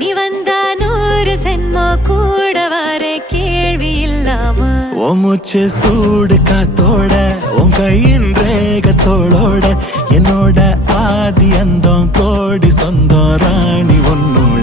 நீ வந்தா 100 சென்மோ கூட வர கேள்வி இல்லாம உன் மூச்சு சூடு காத்தோட உன் கையின் ரேகத்தோளோட என்னோட ஆதி அந்தம் கோடி சொந்தம் ராணி உன்னோட